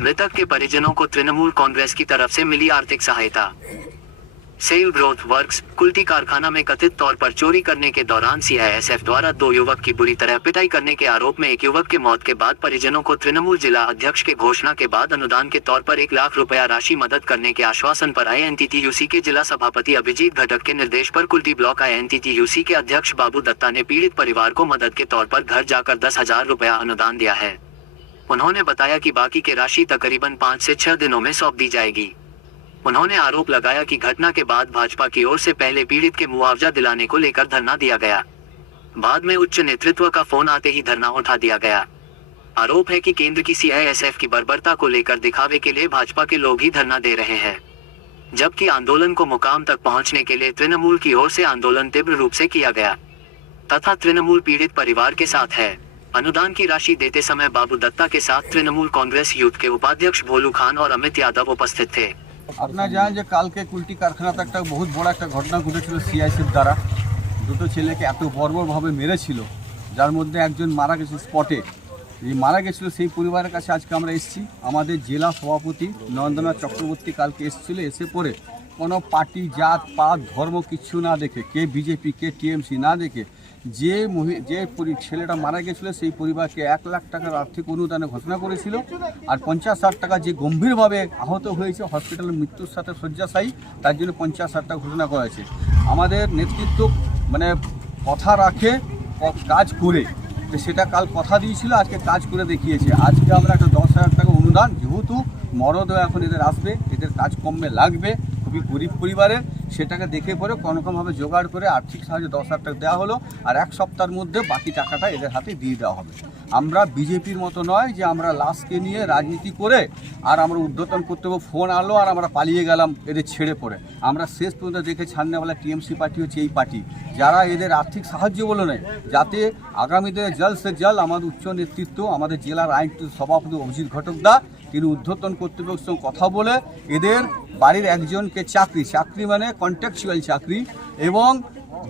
मृतक के परिजनों को तृणमूल कांग्रेस की तरफ से मिली आर्थिक सहायता। सेल ग्रोथ वर्क्स कुल्टी कारखाना में कथित तौर पर चोरी करने के दौरान सीआईएसएफ द्वारा 2 युवक की बुरी तरह पिटाई करने के आरोप में एक युवक के मौत के बाद परिजनों को तृणमूल जिला अध्यक्ष के घोषणा के बाद अनुदान के तौर पर 1 लाख रुपया राशि मदद करने के आश्वासन पर INTTUC के जिला सभापति अभिजीत घटक के निर्देश पर कुल्टी ब्लॉक INTTUC के अध्यक्ष बाबू दत्ता ने पीड़ित परिवार को मदद के तौर पर घर जाकर 10,000 रुपया अनुदान दिया है। उन्होंने बताया कि बाकी की राशि तकरीबन 5 से 6 दिनों में सौंप दी जाएगी। उन्होंने आरोप लगाया कि घटना के बाद भाजपा की ओर से पहले पीड़ित के मुआवजा दिलाने को लेकर धरना दिया गया। बाद में उच्च नेतृत्व का फोन आते ही धरना उठा दिया गया। आरोप है कि केंद्र की सीआईएसएफ की बर्बरता को लेकर दिखावे के लिए भाजपा के लोग ही धरना दे रहे हैं, जबकि आंदोलन को मुकाम तक पहुंचने के लिए तृणमूल की ओर से आंदोलन तीव्र रूप से किया गया तथा तृणमूल पीड़ित परिवार के साथ है। अनुदान की राशि देते समय बाबू दत्ता के साथ तृणमूल कांग्रेस यूथ के उपाध्यक्ष भोलू खान और अमित यादव उपस्थित थे। আপনারা জানেন যে কালকে কুল্টি কারখানাতে একটা বহুত বড় একটা ঘটনা ঘটেছিল সিআইএসএফ দ্বারা। দুটো ছেলেকে এত বর্বরভাবে মেরেছিল, যার মধ্যে একজন মারা গেছে স্পটে। এই মারা গেছিল সেই পরিবারের কাছে আজকে আমরা এসেছি। আমাদের জেলা সভাপতি নরেন্দ্রনাথ চক্রবর্তী কালকে এসেছিল। এসে পরে কোনো পার্টি জাত পাত ধর্ম কিচ্ছু না দেখে, কে বিজেপি কে টিএমসি না দেখে, যে ছেলেটা মারা গেছিলো সেই পরিবারকে 1 লাখ টাকার আর্থিক অনুদানের ঘোষণা করেছিল। আর 50,000 টাকা যে গম্ভীরভাবে আহত হয়েছে হসপিটালে মৃত্যুর সাথে শয্যাশায়ী, তার জন্য 50,000 টাকা ঘোষণা করা হয়েছে। আমাদের নেতৃত্ব মানে কথা রাখে, কাজ করে, তো সেটা কাল কথা দিয়েছিল, আজকে কাজ করে দেখিয়েছে। আজকে আমরা একটা 10,000 টাকা অনুদান, যেহেতু মরদেহ এখন এদের আসবে, এদের কাজ কমে লাগবে, খুবই গরিব পরিবারের, সেটাকে দেখে পরে কোনোরকমভাবে জোগাড় করে আর্থিক সাহায্য 10,000 টাকা দেওয়া হলো। আর 1 সপ্তাহের মধ্যে বাকি টাকাটা এদের হাতে দিয়ে দেওয়া হবে। আমরা বিজেপির মতো নয় যে আমরা লাশকে নিয়ে রাজনীতি করে আর আমরা উদ্বোধন করতে হবে, ফোন আলো আর আমরা পালিয়ে গেলাম এদের ছেড়ে পড়ে। আমরা শেষ পর্যন্ত দেখে ছাড়নেওয়ালা টিএমসি পার্টি হচ্ছে এই পার্টি, যারা এদের আর্থিক সাহায্য বলে নেয়, যাতে আগামী দিনে জল সে জল আমাদের উচ্চ নেতৃত্ব, আমাদের জেলার আইনটি সভাপতি অভিজিৎ ঘটকদা, তিনি ঊর্ধ্বতন কর্তৃপক্ষের সঙ্গে কথা বলে এদের বাড়ির একজনকে চাকরি মানে কন্ট্রাকচুয়াল চাকরি এবং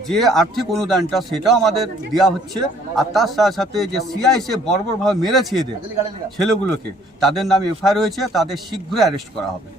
যে আর্থিক অনুদানটা সেটাও আমাদের দেওয়া হচ্ছে। আর তার সাথে সাথে যে সিআইএসএ বর্বরভাবে মেরেছে এদের ছেলেগুলোকে, তাদের নামে এফআইআর হয়েছে, তাদের শীঘ্রই অ্যারেস্ট করা হবে।